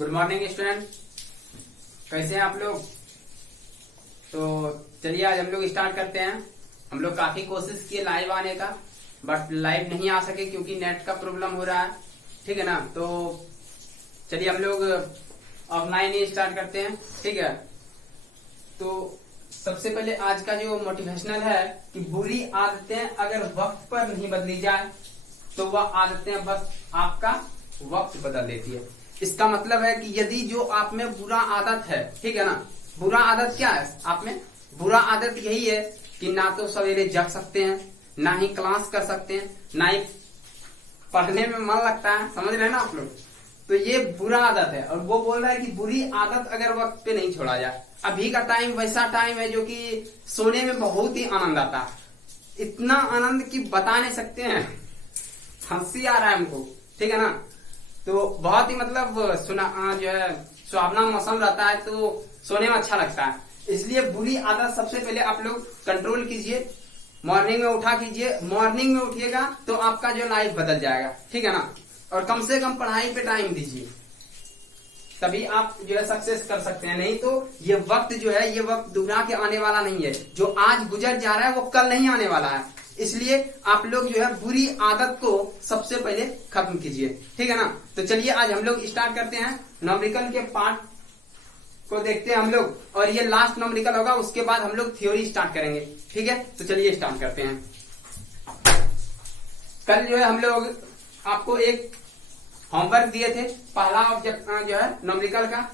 Good morning student, कैसे हैं आप लोग। तो चलिए आज हम लोग स्टार्ट करते हैं। हम लोग काफी कोशिश किए लाइव आने का, बट लाइव नहीं आ सके क्योंकि नेट का प्रॉब्लम हो रहा है। ठीक है ना। तो चलिए हम लोग ऑफलाइन ही स्टार्ट करते हैं। ठीक है। तो सबसे पहले आज का जो मोटिवेशनल है कि बुरी आदतें अगर वक्त पर नहीं बदली जाए तो वह आदतें बस आपका वक्त बदल देती है। इसका मतलब है कि यदि जो आप में बुरा आदत है, ठीक है ना, बुरा आदत क्या है आप में? बुरा आदत यही है कि ना तो सवेरे जग सकते हैं, ना ही क्लास कर सकते हैं, ना ही पढ़ने में मन लगता है। समझ रहे हैं ना आप लोग। तो ये बुरा आदत है और वो बोल रहा है कि बुरी आदत अगर वक्त पे नहीं छोड़ा जाए। अभी का टाइम वैसा टाइम है जो कि सोने में बहुत ही आनंद आता है। इतना आनंद कि बता नहीं सकते हैं, हंसी आ रहा है हमको। ठीक है ना। तो बहुत ही मतलब जो है सुहावना मौसम रहता है तो सोने में अच्छा लगता है। इसलिए बुरी आदत सबसे पहले आप लोग कंट्रोल कीजिए। मॉर्निंग में उठा कीजिए। मॉर्निंग में उठिएगा तो आपका जो लाइफ बदल जाएगा। ठीक है ना। और कम से कम पढ़ाई पे टाइम दीजिए, तभी आप जो है सक्सेस कर सकते हैं। नहीं तो ये वक्त जो है, ये वक्त दोबारा के आने वाला नहीं है। जो आज गुजर जा रहा है वो कल नहीं आने वाला है। इसलिए आप लोग जो है बुरी आदत को सबसे पहले खत्म कीजिए। ठीक है ना। तो चलिए आज हम लोग स्टार्ट करते हैं। न्यूमेरिकल के पार्ट को देखते हैं हम लोग, और ये लास्ट न्यूमेरिकल होगा। उसके बाद हम लोग थ्योरी स्टार्ट करेंगे। ठीक है। तो चलिए स्टार्ट करते हैं। कल जो है हम लोग आपको एक होमवर्क दिए थे, पहला ऑब्जेक्ट जो है न्यूमेरिकल का।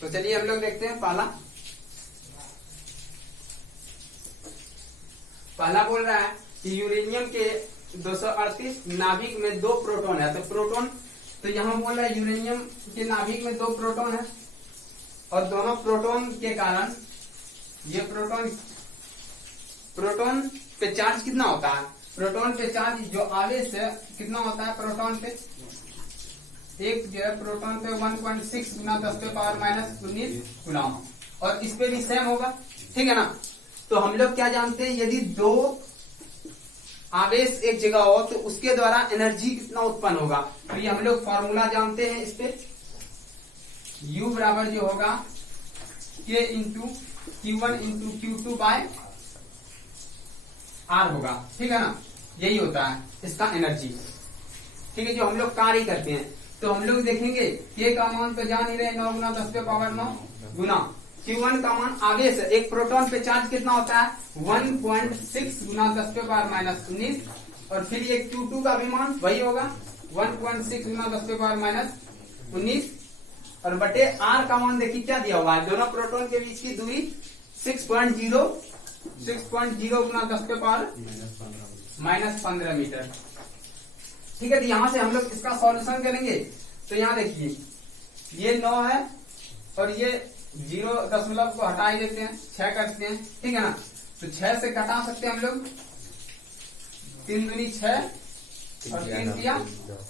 तो चलिए हम लोग देखते हैं। पहला बोल रहा है कि यूरेनियम के 238 नाभिक में 2 प्रोटॉन है। तो प्रोटॉन, तो यहां बोल रहा है यूरेनियम के नाभिक में 2 प्रोटॉन है और दोनों प्रोटॉन के कारण ये प्रोटॉन पे चार्ज कितना होता है? प्रोटॉन पे चार्ज जो आवेश है कितना होता है प्रोटॉन पे? एक जो है प्रोटॉन पे 1.6 गुना 10⁻⁻19 गुलाम, और इस पे भी सेम होगा। ठीक है ना। तो हम लोग क्या जानते हैं, यदि 2 आवेश एक जगह हो तो उसके द्वारा एनर्जी कितना उत्पन्न होगा। तो ये हम लोग फॉर्मूला जानते हैं। इस पे U बराबर जो होगा K into Q1 into Q2 by R होगा। ठीक है ना। यही होता है इसका एनर्जी। ठीक है। जो हम लोग कार्य करते हैं तो हम लोग देखेंगे K का मान तो जान ही रहे, 9 गुना 10⁻9 गुना Q1 का मान आवेश है। एक प्रोटॉन पे चार्ज कितना होता है? 1.6 गुना 10⁻⁻19, और फिर ये Q2 का भी मान वही होगा 1.6 गुना 10⁻⁻19, और बटे R का मान देखिए क्या दिया हुआ है। दोनों प्रोटॉन के बीच की दूरी 6.0 गुना 10⁻⁻15 मीटर। ठीक है। तो यहां से हम लोग इसका सॉल्यूशन करेंगे। तो यहां देखिए ये 9 है और ये 0 को हटा ही देते हैं, 6 करते हैं। ठीक है ना। तो 6 से घटा सकते हैं हम लोग, 3 दूनी 6 और 3 दिया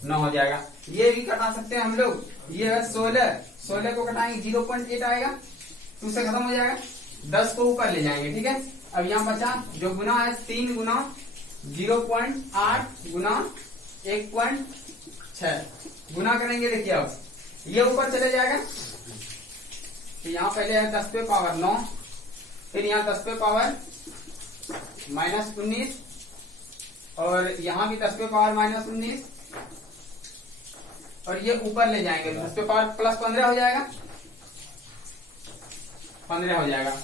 9 हो जाएगा। ये भी घटा सकते हैं हम लोग। ये है 16 को घटाएंगे 0.8 आएगा, 2 से खत्म हो जाएगा। 10 को ऊपर ले जाएंगे। ठीक है। अब यहाँ बचा जो गुना है 3 गुना 0.8 गुना 1.6 गुना करेंगे। देखिए अब ये ऊपर चले जाएगा। तो यहाँ पहले है 10⁻9, फिर यहाँ 10⁻⁻19, और यहाँ भी 10⁻⁻19, और ये ऊपर ले जाएंगे 10⁻+15 हो जाएगा, 15 हो जाएगा।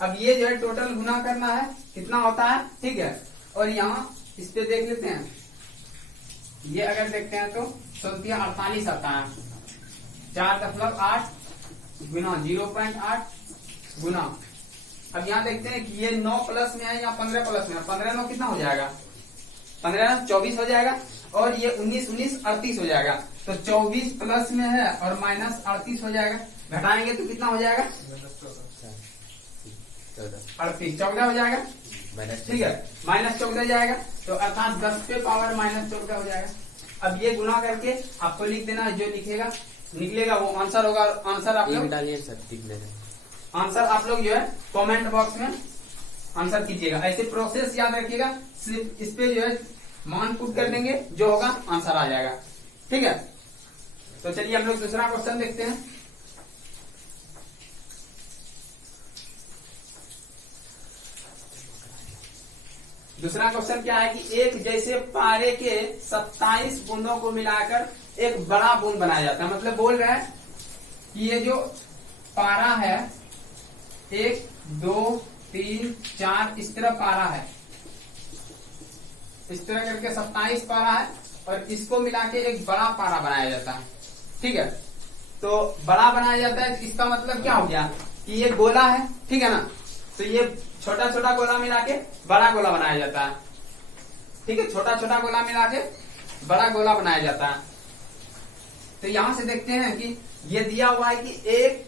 अब ये जो है टोटल गुना करना है कितना होता है। ठीक है। और यहाँ इस पे देख लेते हैं। ये अगर देखते हैं तो 48 आता है। 4.8 गुना 0.8 गुना, अब यहाँ देखते हैं कि ये 9 प्लस में है या 15 प्लस में है। 15 9 कितना हो जाएगा? 15 24 हो जाएगा, और ये 19 38 हो जाएगा। तो 24 प्लस में है और माइनस 38 हो जाएगा। घटाएंगे तो कितना हो जाएगा? 38 14 हो जाएगा। ठीक है। -14 जाएगा, तो अर्थात 10⁻⁻14 हो जाएगा। अब ये गुना करके आपको लिख देना, जो लिखेगा निकलेगा वो आंसर होगा। आंसर आप लोग डालिए सर, टिक लेना। आंसर आप लोग जो है कमेंट बॉक्स में आंसर कीजिएगा। ऐसे प्रोसेस याद रखिएगा, सिर्फ इस पे जो है मान पुट कर देंगे, जो होगा आंसर आ जाएगा। ठीक है, तो चलिए हम लोग दूसरा क्वेश्चन देखते हैं। दूसरा क्वेश्चन क्या है कि एक जैसे पारे के 27 बूंदों को मिलाकर एक बड़ा बूंद बनाया जाता है। मतलब बोल रहा है कि ये जो पारा है 1 2 3 4 इस तरह पारा है, इस तरह करके 27 पारा है और इसको मिला के एक बड़ा पारा बनाया जाता है। ठीक है, तो बड़ा बनाया जाता है, इसका मतलब क्या हो गया कि ये गोला है, ठीक है ना, तो ये छोटा छोटा गोला मिला के बड़ा गोला बनाया जाता है। ठीक है, छोटा छोटा गोला मिला के बड़ा गोला बनाया जाता है। तो यहां से देखते हैं कि ये दिया हुआ है कि एक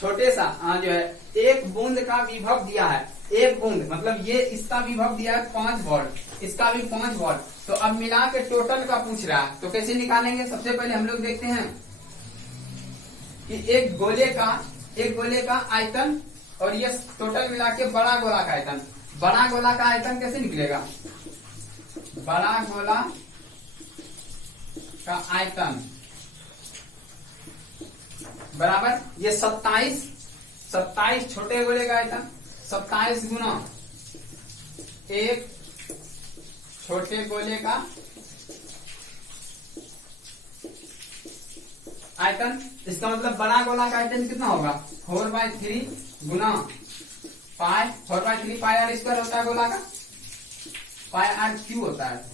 छोटे सा जो है एक बूंद का विभव दिया है। एक बूंद मतलब ये इसका विभव दिया है 5 वोल्ट, इसका भी 5 वोल्ट। तो अब मिला के टोटल का पूछ रहा है, तो कैसे निकालेंगे? सबसे पहले हम लोग देखते हैं कि एक गोले का आयतन और ये टोटल मिला के बड़ा गोला का आयतन। बड़ा गोला का आयतन कैसे निकलेगा? बड़ा गोला का आयतन बराबर ये 27 छोटे गोले का आयतन, 27 गुना एक छोटे गोले का आयतन। इसका मतलब बड़ा गोला का आयतन कितना होगा? 4/3 गुना पाई, 4/3 पाई आर स्क्वायर होता है गोला का, पाई आर क्यू होता है।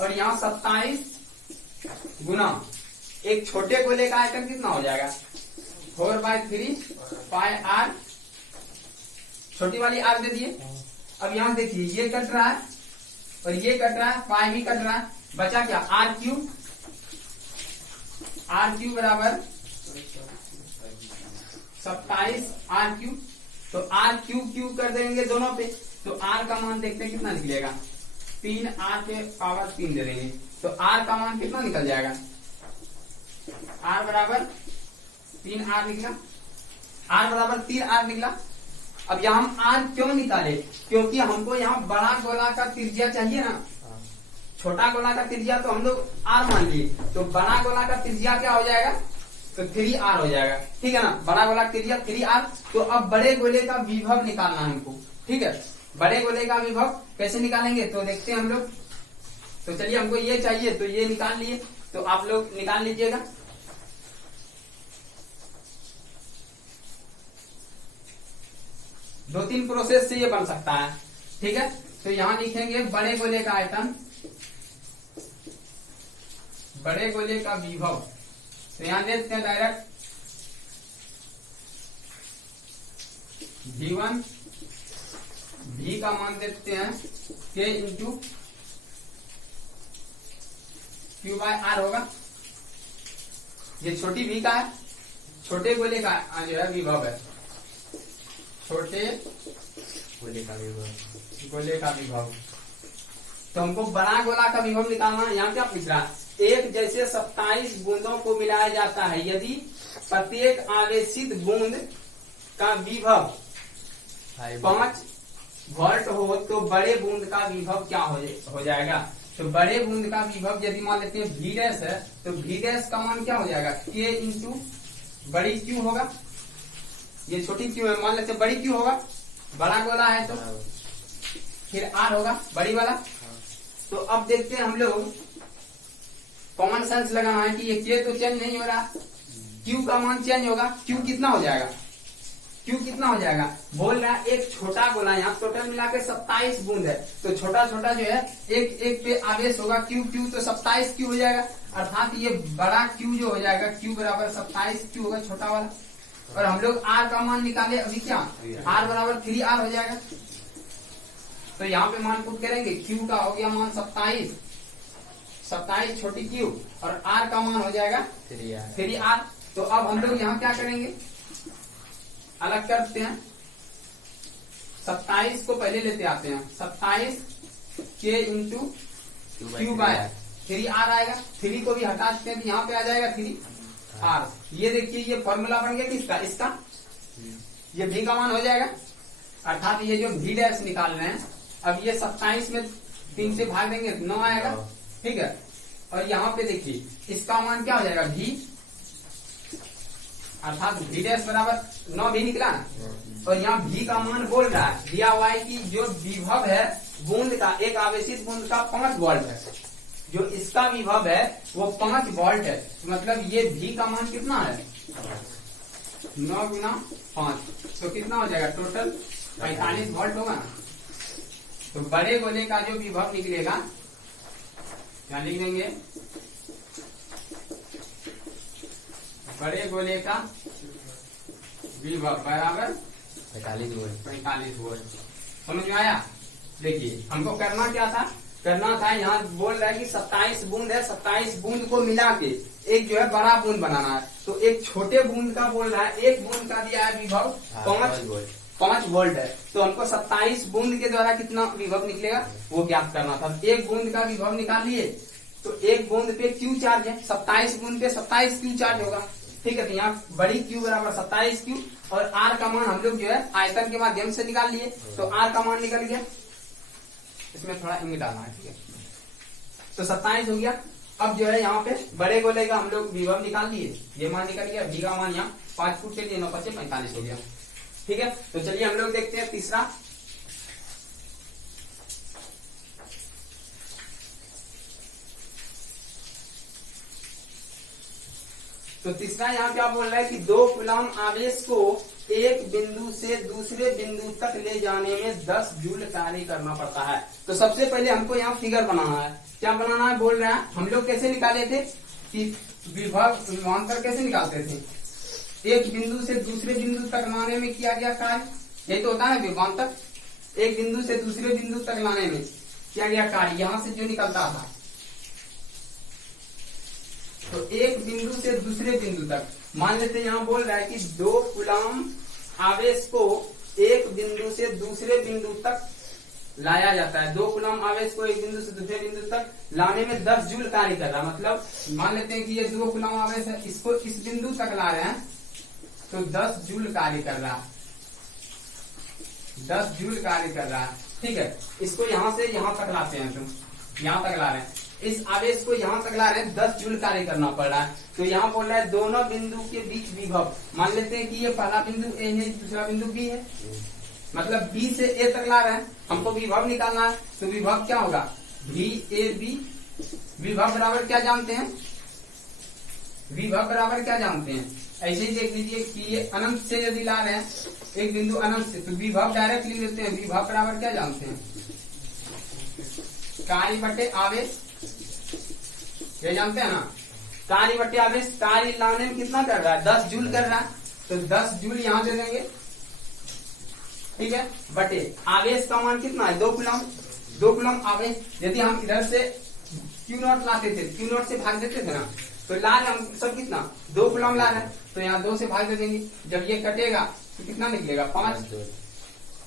और यहाँ 27 गुना एक छोटे गोले का आयतन कितना हो जाएगा? 4/3 पाई आर, छोटी वाली आर दे दिए। अब यहाँ देखिए ये कट रहा है और ये कट रहा है, पाई भी कट रहा है, बचा क्या? आर क्यू बराबर 27 आर क्यू। तो आर क्यू कर देंगे दोनों पे, तो आर का मान देखते हैं कितना निकलेगा। 3 आर के पावर 3 दे देंगे, तो आर का मान कितना निकल जाएगा? आर बराबर 3 आर निकला, आर बराबर 3 आर निकला। अब यहाँ हम आर क्यों निकाले? क्योंकि हमको यहाँ बड़ा गोला का त्रिज्या चाहिए ना, छोटा गोला का त्रिज्या तो हम लोग आर मान लिए, तो बड़ा गोला का त्रिज्या क्या हो जाएगा? तो 3 आर हो जाएगा। ठीक है ना, बड़ा गोला का त्रिज्या 3 आर। तो अब बड़े गोले का विभव निकालना है हमको। ठीक है, बड़े गोले का विभव कैसे निकालेंगे तो देखते हैं हम लोग। तो चलिए हमको ये चाहिए, तो ये निकाल लिए, तो आप लोग निकाल लीजिएगा। दो तीन प्रोसेस से ये बन सकता है। ठीक है, तो यहां लिखेंगे बड़े गोले का आयतन, बड़े गोले का विभव। तो यहां देखते हैं डायरेक्ट V1, V का मान देखते हैं K into Q by R होगा। ये छोटी V का है, छोटे गोले का जो है विभव है, छोटे गोले का विभव। तो हमको बड़ा गोला का विभव निकालना है। यहाँ क्या पूछ रहा है? एक जैसे 27 बूंदों को मिलाया जाता है, यदि प्रत्येक आवेशित बूंद का विभव 5 वोल्ट हो तो बड़े बूंद का विभव क्या हो जाएगा? तो बड़े बूंद का विभव यदि मान लेते हैं V डैश है, तो V डैश का मान क्या हो जाएगा? K इंटू बड़ी Q होगा। ये छोटी Q है, मान लेते हैं बड़ी Q होगा, बड़ा गोला है तो फिर R होगा बड़ी वाला। तो अब देखते हैं हम लोग, कॉमन सेंस लगाना है कि ये K तो चेंज नहीं हो रहा, Q का मान चेंज होगा। Q कितना हो जाएगा? Q कितना हो जाएगा? बोल रहा है एक छोटा गोला, यहाँ टोटल मिला के 27 बूंद है, तो छोटा छोटा जो है एक एक पे आवेश होगा Q तो 27 Q हो जाएगा। अर्थात ये बड़ा Q जो हो जाएगा, Q बराबर 27 Q होगा छोटा वाला। और हम लोग R का मान निकाले अभी, क्या R बराबर 3 R हो जाएगा। तो यहाँ पे मान पुट करेंगे, Q का हो गया मान 27 छोटी Q और R का मान हो जाएगा 3 R। तो अब हम लोग यहाँ क्या करेंगे? अलग करते हैं, 27 को पहले लेते आते हैं, 27 K into Q bye 3R आएगा, 3 को भी हटा सकते हैं तो यहाँ पे आ जाएगा 3R। ये देखिए ये फॉर्मूला बन गया किसका, इसका, ये V का मान हो जाएगा। अर्थात ये जो V डैश निकाल रहे हैं, अब ये 27 में 3 से भाग देंगे 9 आएगा, ठीक है। और यहाँ पे देखिए इसका मान क्या हो जाएगा V, अर्थात V डैश बराबर 9 भी निकला ना। और यहाँ V का मान बोल रहा है, दिया हुआ है कि जो विभव है बूंद का, एक आवेशित बूंद का 5 वोल्ट है, जो इसका विभव है वो 5 वोल्ट है। मतलब ये V का मान कितना है, 9 गुना 5, तो कितना हो जाएगा टोटल 45 वोल्ट होगा ना। तो बड़े गोले का जो विभव निकलेगा, क्या लिख देंगे, बड़े गोले का विभव बराबर 45 वोल्ट। समझ में आया। देखिए हमको करना क्या था, करना था यहाँ बोल रहा है कि 27 बूंद है, 27 बूंद को मिला के एक जो है बड़ा बूंद बनाना है। तो एक छोटे बूंद का बोल रहा है, एक बूंद का दिया है विभव 5 वोल्ट है, तो हमको 27 बूंद के द्वारा कितना विभव निकलेगा वो ज्ञात करना था। एक बूंद का विभव निकाल लिए, तो एक बूंद पे Q चार्ज है, 27 बूंद पे 27 Q चार्ज होगा, ठीक है। तो यहाँ बड़ी Q बराबर 27 Q, और R का मान हम लोग जो है आयतन के माध्यम से निकाल लिए, तो R का मान निकल गया, इसमें थोड़ा इंग डालना है, ठीक है। तो 27 हो गया। अब जो है यहाँ पे बड़े गोले का हम लोग विभव निकाल लिए, ये मान निकल गया, V का मान यहाँ 5 फुट के लिए 9 5 45 हो गया, ठीक है। तो चलिए हम लोग देखते हैं तीसरा। तो तीसरा यहाँ क्या बोल रहा है कि 2 कूलम आवेश को एक बिंदु से दूसरे बिंदु तक ले जाने में 10 जूल कार्य करना पड़ता है। तो सबसे पहले हमको यहाँ फिगर बनाना है। क्या बनाना है बोल रहे हैं, हम लोग कैसे निकाले थे कि विभवांतर कैसे निकालते थे, एक बिंदु से दूसरे बिंदु तक लाने में किया गया कार्य, यही तो होता है विभवांतर। एक बिंदु से दूसरे बिंदु तक लाने में किया गया कार्य, यहाँ से जो निकलता था। तो एक बिंदु से दूसरे बिंदु तक, मान लेते हैं यहाँ बोल रहा है कि 2 कूलम आवेश को एक बिंदु से दूसरे बिंदु तक लाया जाता है। 2 कूलम आवेश को एक बिंदु से दूसरे बिंदु तक लाने में 10 जूल कार्य कर रहा है। मतलब मान लेते हैं कि ये 2 कूलम आवेश है, इसको इस बिंदु तक ला रहे हैं, तो 10 जूल कार्य कर रहा है, 10 जूल कार्य कर रहा है, ठीक है। इसको यहाँ से यहाँ तक लाते हैं, तो यहाँ तक ला रहे हैं, इस आवेश को यहाँ तक ला रहे हैं, 10 जूल कार्य करना पड़ रहा है। तो यहाँ बोल रहा है दोनों बिंदु के बीच विभव, मान लेते हैं कि ये पहला बिंदु A है, दूसरा बिंदु B है, मतलब B से A तक ला रहे हैं, हमको विभव निकालना है। तो विभव क्या होगा, VAB। विभव बराबर क्या जानते हैं, विभव बराबर क्या जानते हैं, ऐसे ही देख लीजिए कि ये अनंत से यदि ला रहे हैं, एक बिंदु अनंत से, तो विभव डायरेक्ट लिख लेते हैं। विभव बराबर क्या जानते हैं, कार्य बटे आवेश, ये जानते हैं ना, कार्य बटे आवेश। कार्य लाने में कितना कर रहा है, 10 जूल कर रहा है, तो 10 जूल यहाँ दे देंगे, ठीक है, बटे आवेश का मान कितना है, 2 कूलम। 2 कूलम आवेश, यदि हम इधर से Q0 लाते थे, Q0 से भाग देते थे ना, तो ला रहे हम सब कितना, 2 कूलम ला रहे हैं, तो यहाँ 2 से भाग दे देंगे। जब ये कटेगा तो कितना निकलेगा, 5।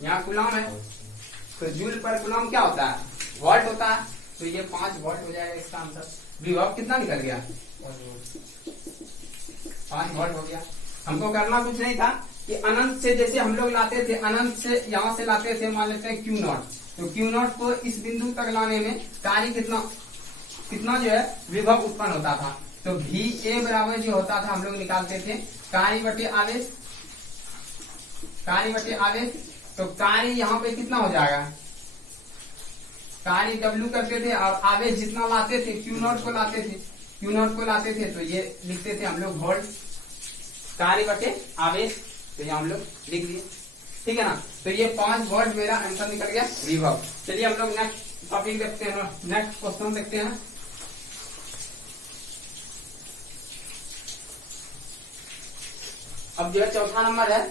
यहाँ कूलम है, तो जूल पर कूलम क्या होता है, वोल्ट होता है, तो ये 5 वोल्ट हो जाएगा इसका आंसर। विभव कितना निकल गया, 5 वोल्ट हो गया। हमको करना कुछ नहीं था कि अनंत से जैसे हम लोग लाते थे, अनंत से यहाँ से लाते थे, मान लेते हैं Q0, तो Q0 को इस बिंदु तक लाने में कार्य कितना जो है विभव उत्पन्न होता था। तो VA बराबर जो होता था हम लोग निकालते थे कार्य बटे आवेश, कार्य बटे आवेश। तो कार्य यहाँ पे कितना हो जाएगा, कार्य W करते थे और आवेश जितना लाते थे Q0 को लाते थे, Q0 को लाते थे, तो ये लिखते थे हम लोग वोल्ट, कार्य बटे आवेश, तो ये हम लोग लिख लिए, ठीक है ना। तो ये 5 वोल्ट मेरा आंसर निकल गया विभव। चलिए हम लोग नेक्स्ट टॉपिक देखते हैं, नेक्स्ट क्वेश्चन देखते हैं। अब जो है चौथा नंबर है,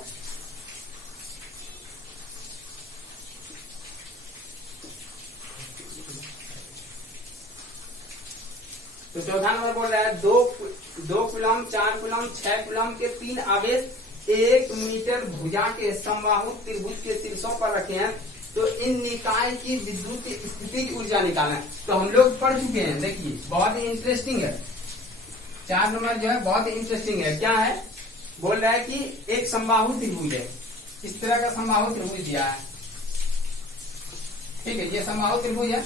तो चौथा नंबर बोल रहा है 2 कूलम, 4 कूलम, 6 कूलम के 3 आवेश 1 मीटर भुजा के समबाहु त्रिभुज के शीर्षों पर रखे हैं। तो इन निकाय की विद्युत स्थितिज ऊर्जा निकालना है। तो हम लोग पढ़ चुके हैं, देखिए बहुत ही इंटरेस्टिंग है 4 नंबर जो है, बहुत ही इंटरेस्टिंग है। क्या है, बोल रहा है कि एक समबाहु त्रिभुज है, इस तरह का समबाहु त्रिभुज दिया है, ठीक है। ये समबाहु त्रिभुज है,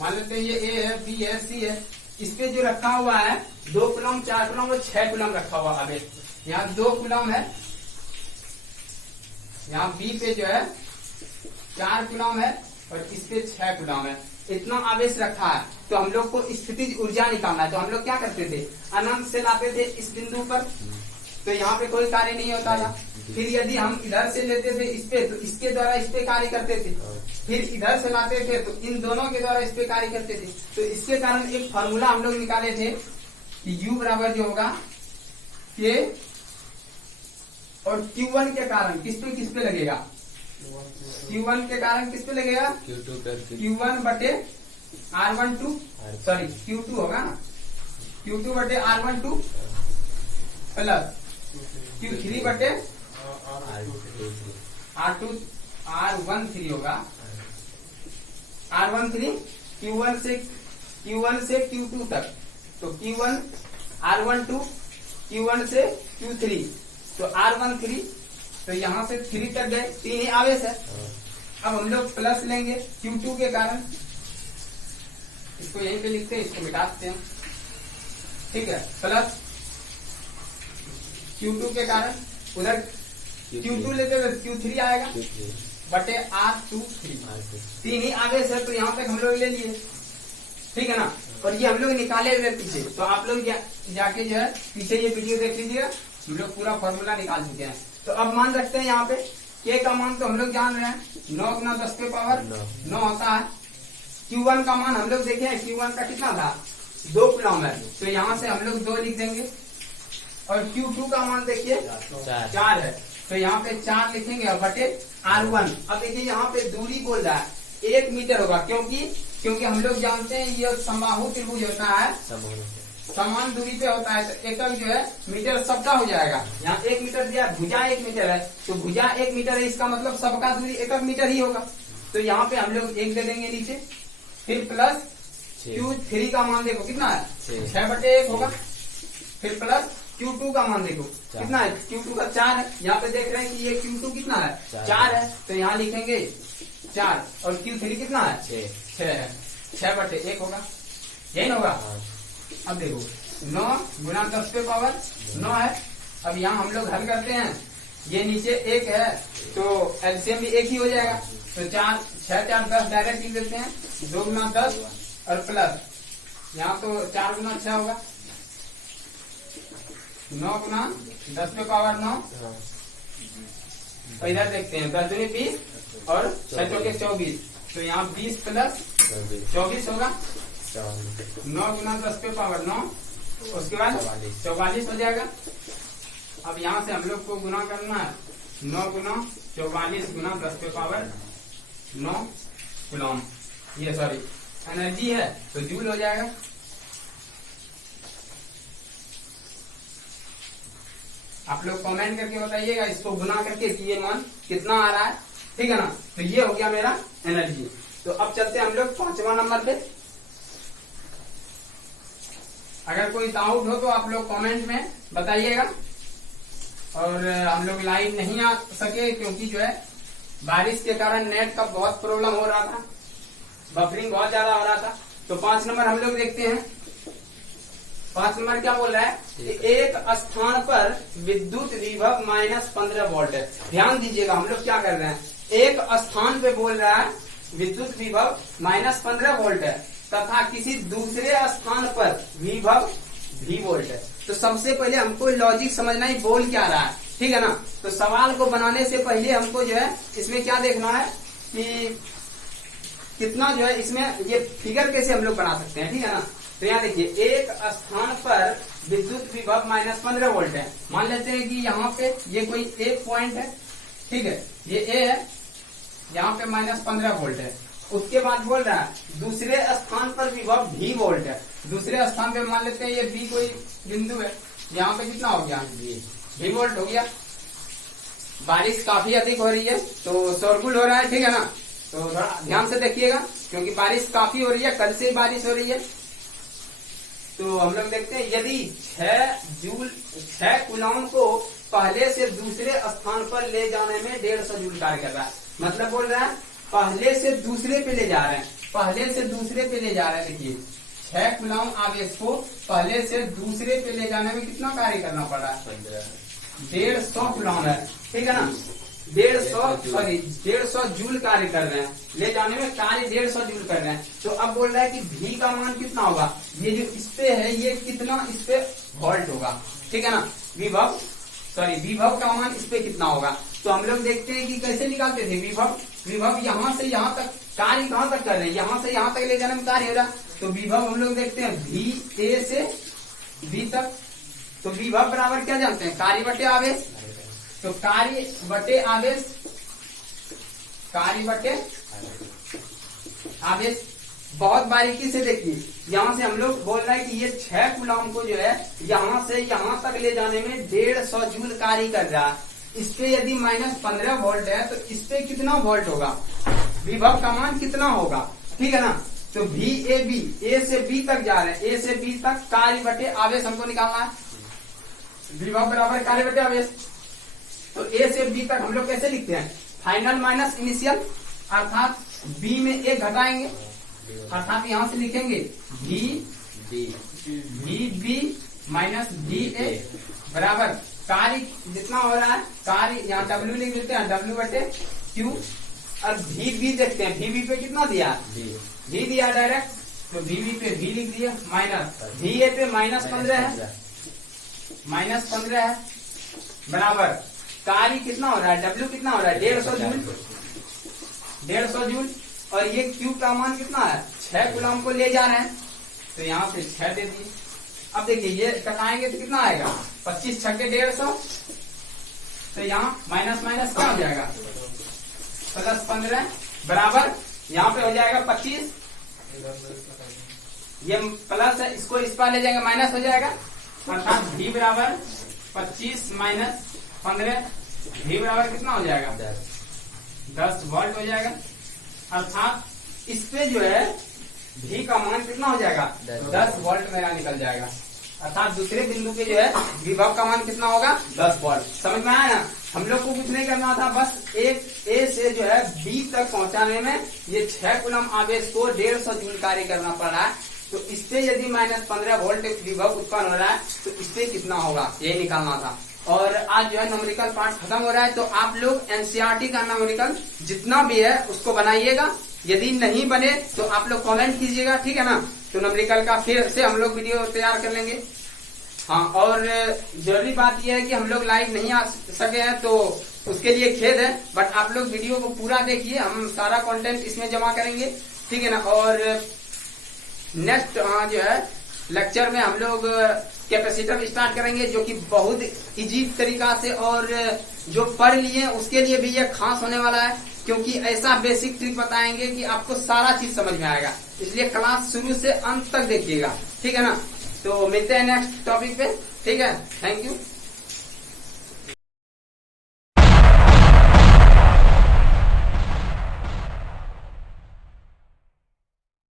मान लेते हैं ये ए है, बी है, सी है। इस पे जो रखा हुआ है 2 कूलम, 4 कूलम और 6 कूलम रखा हुआ है। यहाँ 2 कूलम है, यहाँ बी पे जो है 4 कूलम है और इस पे 6 कूलम है। इतना आवेश रखा है। तो हम लोग को स्थितिज ऊर्जा निकालना है। तो हम लोग क्या करते थे, अनंत से लाते थे इस बिंदु पर, तो यहाँ पे कोई कार्य नहीं होता था। फिर यदि हम इधर से लेते थे इस पे, तो इसके द्वारा इस पे कार्य करते थे। फिर इधर से लाते थे तो इन दोनों के द्वारा इस पे कार्य करते थे। तो इसके कारण एक फॉर्मूला हम लोग निकाले थे कि U बराबर जो होगा K, और Q1 के कारण किस पे लगेगा, Q1 के कारण किस पे लगेगा, Q1 बटे R12, सॉरी Q2 होगा ना, Q2 बटे R12 प्लस Q3 बटे R13 होगा, R13 Q1 से Q2 तक। तो Q1 R12, Q1 से Q3, तो R13, तो यहाँ से 3 तक गए, 3 ही आवेश है। अब हम लोग प्लस लेंगे Q2 के कारण, इसको यहीं पे लिखते हैं, इसको मिटाते हैं, ठीक है। प्लस Q2 के कारण उधर Q2 लेते हुए Q3 आएगा बटे R23, 3 ही आवेश है। तो यहाँ तक हम लोग ले लिए, ठीक है ना। और ये हम लोग निकाले हुए पीछे, तो आप लोग जाके जो है पीछे ये वीडियो देख लीजिएगा, हम लोग पूरा फॉर्मूला निकाल चुके हैं। तो अब मान रखते हैं यहाँ पे K का मान तो हम लोग जान रहे हैं 9 गुना 10 के पावर 9 होता है। Q1 का मान हम लोग देखे हैं, Q1 का कितना था, 2 कूलम है, तो यहाँ से हम लोग 2 लिख देंगे। और Q2 का मान देखिए 4 है, तो यहाँ पे 4 लिखेंगे और बटे R1। अब देखिए यहाँ पे दूरी बोल रहा है 1 मीटर होगा, क्योंकि हम लोग जानते हैं ये समबाहु त्रिभुज होता है, समान दूरी पे होता है, तो एकक जो है मीटर सबका हो जाएगा। यहाँ 1 मीटर दिया, भुजा 1 मीटर है, तो भुजा 1 मीटर है, इसका मतलब सबका दूरी एकक मीटर ही होगा। तो यहाँ पे हम लोग 1 दे देंगे नीचे, फिर प्लस Q3 का मान देखो कितना है, 6 बटे 1 होगा। फिर प्लस Q2 का मान देखो कितना है, Q2 का 4 है। यहाँ पे देख रहे हैं कि ये Q2 कितना है, 4 है, तो यहाँ लिखेंगे 4, और Q3 कितना है, 6 है, 6 बटे 1 होगा, यही ना होगा। अब देखो 9 गुना 10 पे पावर 9 है। अब यहाँ हम लोग हल करते हैं, ये नीचे 1 है तो एलसीएम भी 1 ही हो जाएगा। तो 4 6 4 10 डायरेक्ट लिख देते हैं, 2 गुना 10 और प्लस यहाँ तो 4 गुना 6 होगा, 9 गुना 10 पे पावर 9। तो इधर देखते हैं 10 दूनी 20 और 6 चौके 24, तो यहाँ 20 प्लस 24 होगा, 9 गुना 10 पे पावर 9, उसके बाद 44 हो जाएगा। अब यहाँ से हम लोग को गुना करना है, 9 गुना 44 गुना 10 पे पावर 9 कूलम, ये सॉरी एनर्जी है तो जूल हो जाएगा। आप लोग कमेंट करके बताइएगा इसको गुना करके कि ये मान कितना आ रहा है, ठीक है ना। तो ये हो गया मेरा एनर्जी। तो अब चलते हैं हम लोग 5वां नंबर पे। अगर कोई डाउट हो तो आप लोग कमेंट में बताइएगा। और हम लोग लाइव नहीं आ सके क्योंकि जो है बारिश के कारण नेट का बहुत प्रॉब्लम हो रहा था, बफरिंग बहुत ज्यादा हो रहा था। तो 5 नंबर हम लोग देखते हैं। 5 नंबर क्या बोल रहा है, एक स्थान पर विद्युत विभव -15 वोल्ट है। ध्यान दीजिएगा, हम लोग क्या कर रहे हैं, एक स्थान पे बोल रहा है विद्युत विभव -15 वोल्ट है तथा किसी दूसरे स्थान पर विभव V वोल्ट है। तो सबसे पहले हमको लॉजिक समझना ही बोल क्या रहा है, ठीक है ना। तो सवाल को बनाने से पहले हमको जो है इसमें क्या देखना है कि कितना जो है इसमें ये फिगर कैसे हम लोग बना सकते हैं, ठीक है ना। तो यहाँ देखिए एक स्थान पर विद्युत विभव -15 वोल्ट है। मान लेते हैं कि यहाँ पे ये कोई एक पॉइंट है, ठीक है, ये A है, यहाँ पे -15 वोल्ट है। उसके बाद बोल रहा है दूसरे स्थान पर विभव V वोल्ट है। दूसरे स्थान पे मान लेते हैं ये B कोई बिंदु है, यहाँ पे कितना हो गया V वोल्ट हो गया। बारिश काफी अधिक हो रही है, तो शोरगुल हो रहा है, ठीक है ना। तो थोड़ा ध्यान से देखिएगा, क्योंकि बारिश काफी हो रही है, कल से ही बारिश हो रही है। तो हम लोग देखते हैं, यदि 6 कूलॉम को पहले से दूसरे स्थान पर ले जाने में 150 जूल कार्य कर रहा है। मतलब बोल रहा है पहले से दूसरे पे ले जा रहे हैं, पहले से दूसरे पे ले जा रहे हैं। देखिए 6 कूलॉम आवेश को पहले से दूसरे पे ले जाने में कितना कार्य करना पड़ रहा है? 150 कूलॉम है, ठीक है ना। 150 जूल कार्य कर रहे हैं, ले जाने में कार्य 150 जूल कर रहे हैं। तो अब बोल रहा है कि भी का मान कितना होगा? ये जो इस पे है ये कितना इस पे वोल्ट होगा, ठीक है ना। विभव का मान इस पे कितना होगा? तो हम लोग देखते हैं कि कैसे निकालते थे विभव यहाँ से यहाँ तक कार्य कहाँ तक कर रहे हैं, यहाँ से यहाँ तक ले जाने में कार्य हो रहा है। तो विभव हम लोग देखते हैं भी ए से बी तक। तो विभव बराबर क्या जानते हैं? कार्य बटे आवेश। तो कार्य बटे आवेश बहुत बारीकी से देखिए। यहाँ से हम लोग बोल रहे हैं कि ये 6 कूलॉम को जो है यहाँ से यहाँ तक ले जाने में 150 जूल कार्य कर रहा है। इस पे यदि -15 वोल्ट है तो इस पे कितना वोल्ट होगा? विभव का मान कितना होगा, ठीक है ना। तो ए से बी तक जा रहे हैं, ए से बी तक कार्य बटे आवेश हमको निकालना है। विभव बराबर कार्य बटे आवेश। तो ए से बी तक हम लोग कैसे लिखते हैं? फाइनल माइनस इनिशियल, अर्थात बी में एक घटाएंगे, अर्थात यहाँ से लिखेंगे बी माइनस बी ए बराबर कार्य जितना हो रहा है, कार्य यहाँ W लिख देते हैं, W बटे Q। और भी देखते हैं, भी पे कितना दिया? भी दिया डायरेक्ट, तो भी पे भी लिख दिया, माइनस भी ए पे -15 है, -15 है बराबर कार्य कितना हो रहा है? W कितना हो रहा है? 150 जूल। और ये Q का मान कितना है? 6 कूलॉम को ले जा रहे हैं, तो यहाँ से 6 दे दिए। अब देखिए ये कटाएंगे तो कितना आएगा? 25 छक्के 150, तो यहाँ माइनस माइनस क्या हो जाएगा? +15 बराबर यहाँ पे हो जाएगा 25। ये प्लस है, इसको इस पर ले जाएंगे माइनस हो जाएगा, अर्थात भी बराबर 25 माइनस 15, भी बराबर कितना हो जाएगा? 10 वोल्ट हो जाएगा। अर्थात इस पे जो है भी का मान कितना हो जाएगा? 10 वोल्ट मेरा निकल जाएगा। अर्थात दूसरे बिंदु पे जो है विभव का मान कितना होगा? 10 वोल्ट। समझ में आया ना? हम लोग को कुछ नहीं करना था, बस एक ए से जो है बी तक पहुंचाने में ये 6 कूलम आवेश को 150 जूल कार्य करना पड़ रहा है। तो इससे यदि -15 वोल्ट विभव उत्पन्न हो रहा है तो इससे कितना होगा, ये निकालना था। और आज जो है न्यूमेरिकल पार्ट खत्म हो रहा है, तो आप लोग एनसीईआरटी का न्यूमेरिकल जितना भी है उसको बनाइएगा। यदि नहीं बने तो आप लोग कमेंट कीजिएगा, ठीक है ना। तो न्यूमेरिकल का फिर से हम लोग वीडियो तैयार कर लेंगे। हाँ, और जरूरी बात यह है कि हम लोग लाइव नहीं आ सके हैं तो उसके लिए खेद है, बट आप लोग वीडियो को पूरा देखिए, हम सारा कंटेंट इसमें जमा करेंगे, ठीक है ना। और नेक्स्ट जो है लेक्चर में हम लोग कैपेसिटर स्टार्ट करेंगे, जो कि बहुत इजी तरीका से, और जो पढ़ लिए उसके लिए भी ये खास होने वाला है, क्योंकि ऐसा बेसिक ट्रिक बताएंगे कि आपको सारा चीज समझ में आएगा। इसलिए क्लास शुरू से अंत तक देखिएगा, ठीक है ना। तो मिलते हैं नेक्स्ट टॉपिक पे, ठीक है। Thank you.